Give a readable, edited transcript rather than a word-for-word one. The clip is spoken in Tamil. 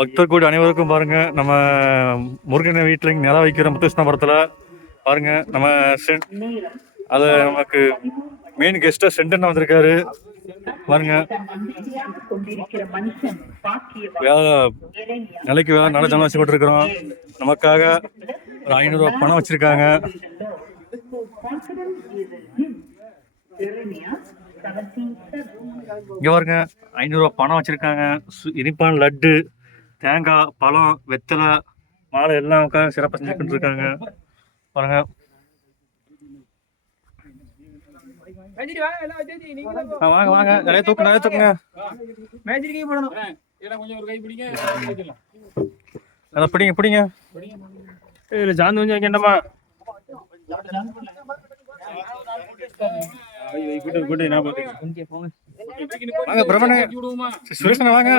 பக்தர் கூடி அனைவருக்கும் பாருங்க, நம்ம முருகனை வீட்டில் இங்கே நில வைக்கிற முத்துகிருஷ்ணபுரத்தில் பாருங்க. நம்ம அது நமக்கு மெயின் கெஸ்ட்டாக சென்டன் வந்திருக்காரு பாருங்க. நிலைக்கு வேலை நல்ல ஜனம் வச்சு போட்டுருக்குறோம். நமக்காக ஒரு 500 ரூபா பணம் வச்சிருக்காங்க. இங்க பாருங்க, 500 ரூபா பணம் வச்சிருக்காங்க. இனிப்பான லட்டு, தேங்காய், பழம், வெத்தலை, மாலை எல்லாம் உட்காந்து சிறப்பாக செஞ்சுக்கிட்டு இருக்காங்க பாருங்க. வாங்க வாங்க, நிறைய தூக்குங்க. அதை பிடிங்க. சாந்து கொஞ்சம் கேட்டமா வாங்க பிரமணே, சுரேஷன் வாங்க.